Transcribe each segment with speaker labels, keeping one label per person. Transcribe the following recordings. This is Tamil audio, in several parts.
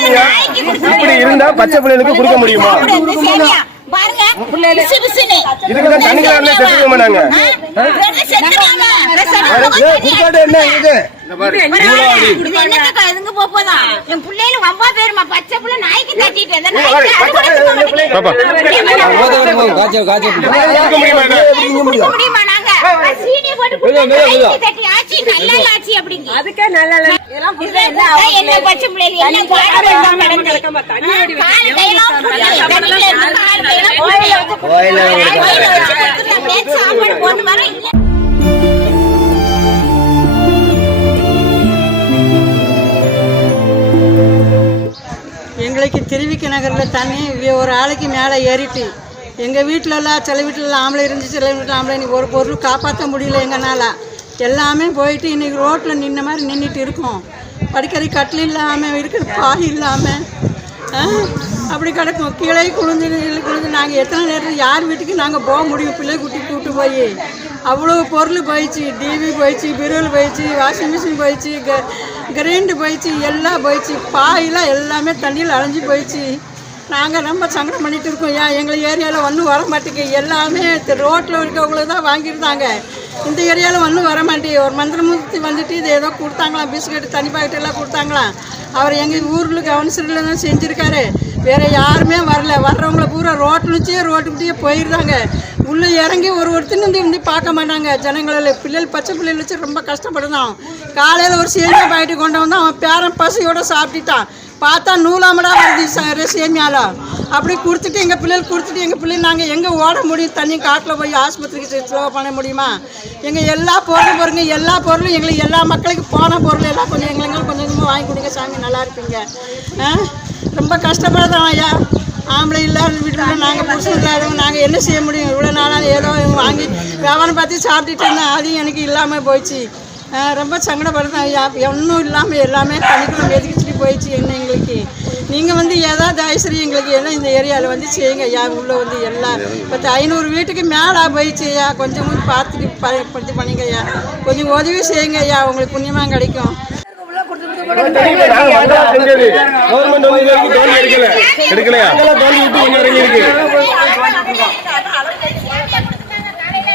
Speaker 1: சேமியா? இப்படி இருந்தா பச்சை பிள்ளைகளுக்கு கொடுக்க முடியுமா?
Speaker 2: பாருங்க பிசு பிசுன்னு.
Speaker 1: இதுக்கு தான் தண்ணி கலர்ல செத்துருவோமா நாங்க குடிக்காட்டு என்ன இது? முடியுமா?
Speaker 2: நாங்க?
Speaker 3: அதுக்கே நல்லா
Speaker 2: என்ன பச்சை பிள்ளைங்க,
Speaker 4: எங்களுக்கு திருவிக்க நகரில் தண்ணி வி- ஒரு ஆளுக்கு மேலே ஏறிட்டு எங்கள் வீட்டிலலாம் சில வீட்டிலலாம் ஆம்பளை இருந்துச்சு சில வீட்டில் ஆம்பளை இன்னைக்கு ஒரு பொருள் காப்பாற்ற முடியல எங்களால் எல்லாமே போயிட்டு இன்றைக்கி ரோட்டில் நின்ன மாதிரி நின்றுட்டு இருக்கோம். படிக்கடி கட்டில் இல்லாமல் இருக்கிற பாய் இல்லாமல் அப்படி கிடக்கும். கீழே குளிஞ்சு குளிஞ்சு நாங்கள் எத்தனை நேரம் யார் வீட்டுக்கு நாங்கள் போக முடியும்? பிள்ளை குட்டி கூப்பிட்டு போய். அவ்வளோ பொருள் போயிடுச்சு டிவி போயிடுச்சு பிரிவில் போயிடுச்சு வாஷிங் மிஷின் போயிடுச்சு க கிரைண்டு போயிடுச்சு எல்லாம் போயிடுச்சு பாயெல்லாம் எல்லாமே தண்ணியில் அலைஞ்சு போயிடுச்சு நாங்கள் ரொம்ப சங்கடம் பண்ணிகிட்டு இருக்கோம். ஏன்? எங்கள் ஏரியாவில் ஒன்றும் வர மாட்டேங்குது. எல்லாமே ரோட்டில் இருக்கவங்கள தான் வாங்கியிருந்தாங்க. இந்த ஏரியாவில் ஒன்றும் வர மாட்டேங்குது. ஒரு மந்திரமூர்த்தி வந்துட்டு இது ஏதோ கொடுத்தாங்களாம். பிஸ்கட் தனி பாக்கெட் எல்லாம் கொடுத்தாங்களாம். அவர் எங்கள் ஊரில் கவுன்சிலில் தான் செஞ்சுருக்காரு. வேறு யாருமே வரல. வர்றவங்கள பூரா ரோட்டிலுச்சே ரோட்டுக்கிட்டே போயிடுறாங்க. உள்ளே இறங்கி ஒரு ஒருத்தர் வந்து வந்து பார்க்க மாட்டாங்க. ஜனங்களில் பிள்ளைகள் பச்சை பிள்ளைகள் வச்சு ரொம்ப கஷ்டப்படுதான் காலையில் ஒரு சேமியா பாக்கெட்டு கொண்டு வந்து அவன் பேரன் பசியோடு சாப்பிட்டுட்டான். பார்த்தா நூலாமடா வருது ச- சேமியால. அப்படி கொடுத்துட்டு எங்கள் பிள்ளைகள் கொடுத்துட்டு எங்கள் பிள்ளைங்க நாங்கள் எங்கே ஓட முடியும்? தண்ணி காட்டில் போய் ஆஸ்பத்திரிக்கு செலவு பண்ண முடியுமா? எங்கள் எல்லா பொருளும் பாருங்க எல்லா பொருளும் எங்களுக்கு எல்லா மக்களுக்கு போன பொருள் எல்லாம் கொஞ்சம் எங்களுக்கு கொஞ்சம் கொஞ்சமாக வாங்கி கொடுங்க சாமி நல்லா இருப்பீங்க ஆ? ரொம்ப கஷ்டப்படுறோம் ஐயா. ஆம்பளை இல்லாத வீட்டில் நாங்கள் புருஷன் இல்லாதவங்க நாங்கள் என்ன செய்ய முடியும்? இவ்வளோ நாளாக ஏதோ வாங்கி வியாபாரம் பார்த்து சாப்பிட்டுட்டு இருந்தேன். அதையும் எனக்கு இல்லாமல் போயிடுச்சு. ரொம்ப சங்கடப்படுறேன் ஐயா. ஒன்றும் இல்லாமல் எல்லாமே தனிக்குள்ள எதுக்கு போயிடுச்சு என்ன எங்களுக்கு நீங்கள் வந்து ஏதாவது ஐஸ்வரி எங்களுக்கு எல்லாம் இந்த ஏரியாவில் வந்து செய்யுங்க. ஐயா உள்ளே வந்து எல்லாம் பத்து ஐநூறு வீட்டுக்கு மேலே போயிடுச்சு ஐயா. கொஞ்சம் கொஞ்சம் பார்த்துட்டு ப- படுத்து பண்ணிங்க ஐயா. கொஞ்சம் உதவி செய்யுங்க ஐயா. உங்களுக்கு புண்ணியமாக கிடைக்கும்.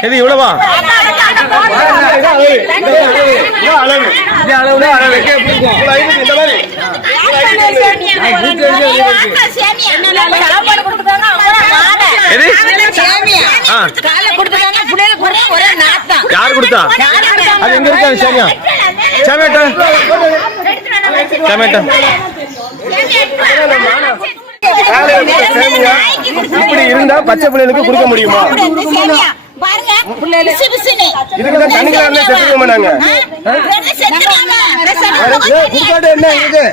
Speaker 1: இது இவ்வளவா? அளவு. அளவு. அளவு. இதான் அளவு. இவ்வளவு ஐநூறு இந்த மாதிரி. எது? ஆ. யார் கொடுத்தா? அது எங்க இருக்காது சேமியா? சேமியாட்டா சேமியாட்டா காலையில கொடுத்த சேமியா இப்படி இருந்தா பச்சை பிள்ளைகளுக்கு கொடுக்க முடியுமா?
Speaker 2: பாருங்க. பிசு பிசுன்னு.
Speaker 1: இதுக்கு தான் தண்ணி கலர்ல செத்துருவோமா நாங்க
Speaker 2: ஆ? ரெண்டு செத்துட்டாங்க.
Speaker 1: ஏய், குடிக்காட்டு என்ன இது?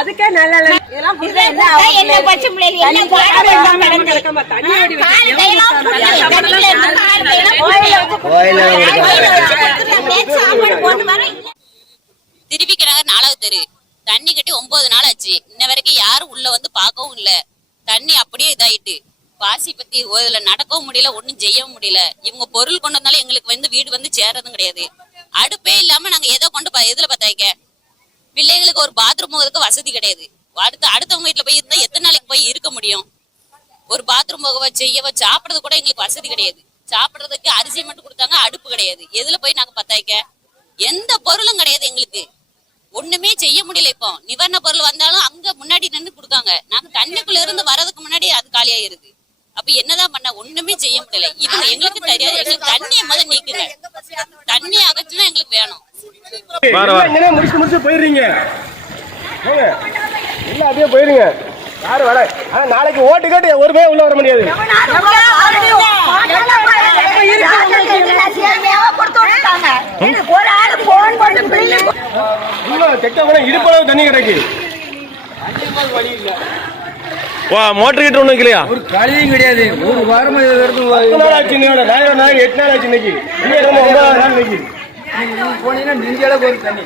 Speaker 3: அதுக்கே நல்லா
Speaker 2: என்ன பச்சை பிள்ளைங்க,
Speaker 5: திருவிக்கிறாங்க நாலாவது தெரு. தண்ணி கட்டி ஒன்பது நாள் ஆச்சு இன்ன வரைக்கும் யாரும் உள்ள வந்து பார்க்கவும் இல்ல. தண்ணி அப்படியே இதாயிட்டு. பாசி பத்தி இதுல நடக்கவும் முடியல ஒண்ணும் செய்யவும் முடியல. இவங்க பொருள் கொண்டு வந்தாலும் எங்களுக்கு வந்து வீடு வந்து சேர்றதும் கிடையாது. அடுப்பே இல்லாம நாங்க எதை கொண்டு எதுல பார்த்தாய்க்க பிள்ளைங்களுக்கு ஒரு பாத்ரூம் போகிறதுக்கு வசதி கிடையாது. அடுத்து அடுத்தவங்க வீட்டுல போய் இருந்தா எத்தனை நாளைக்கு போய் இருக்க முடியும்? ஒரு பாத்ரூம் போகவா செய்யவா சாப்பிடுறது கூட எங்களுக்கு வசதி கிடையாது. சாப்பிடுறதுக்கு அரிசி மட்டும் கொடுத்தாங்க அடுப்பு கிடையாது. எதுல போய் நாங்க பத்தாய்க்க எந்த பொருளும் கிடையாது எங்களுக்கு. ஒண்ணுமே செய்ய முடியல இப்போ. நிவாரண பொருள் வந்தாலும் அங்க முன்னாடி நின்னு கொடுக்காங்க. நாங்க தண்ணிக்குள்ள இருந்து வரதுக்கு முன்னாடி அது காலியாயிருது. அப்ப என்னதான் பண்ண? ஒண்ணுமே செய்ய முடியல. இவங்க எங்களுக்கு தெரியாது. எங்களுக்கு தண்ணியை முதல் நீக்குங்க. தண்ணி அகற்றுனா எங்களுக்கு வேணும்.
Speaker 1: வர வர இங்கே முடிச்சு முடிச்சு போயிடுறீங்க? போங்க எல்லாம் அப்படியே போயிருங்க. யாரு வர? ஆனா நாளைக்கு ஓட்டு கேட்டு ஒரு பேர் உள்ள வர முடியாது
Speaker 2: ஒரு ஆளு போன் பண்ணி பிள்ளை
Speaker 1: இன்னும் தெக்க கூட இடுப்பளவு தண்ணி கிடைக்கு. வா மோட்டர் கிட்ட
Speaker 6: ஒரு கழியும் கிடையாது. ஒரு வாரமா.
Speaker 1: நாள் ஆச்சு இன்னையோட நாள் எட்டு நாள் ஆச்சு இன்னைக்கு. இன்னைக்கு
Speaker 6: போனீங்கன்னா நெஞ்ச அளவுக்கு ஒரு தண்ணி.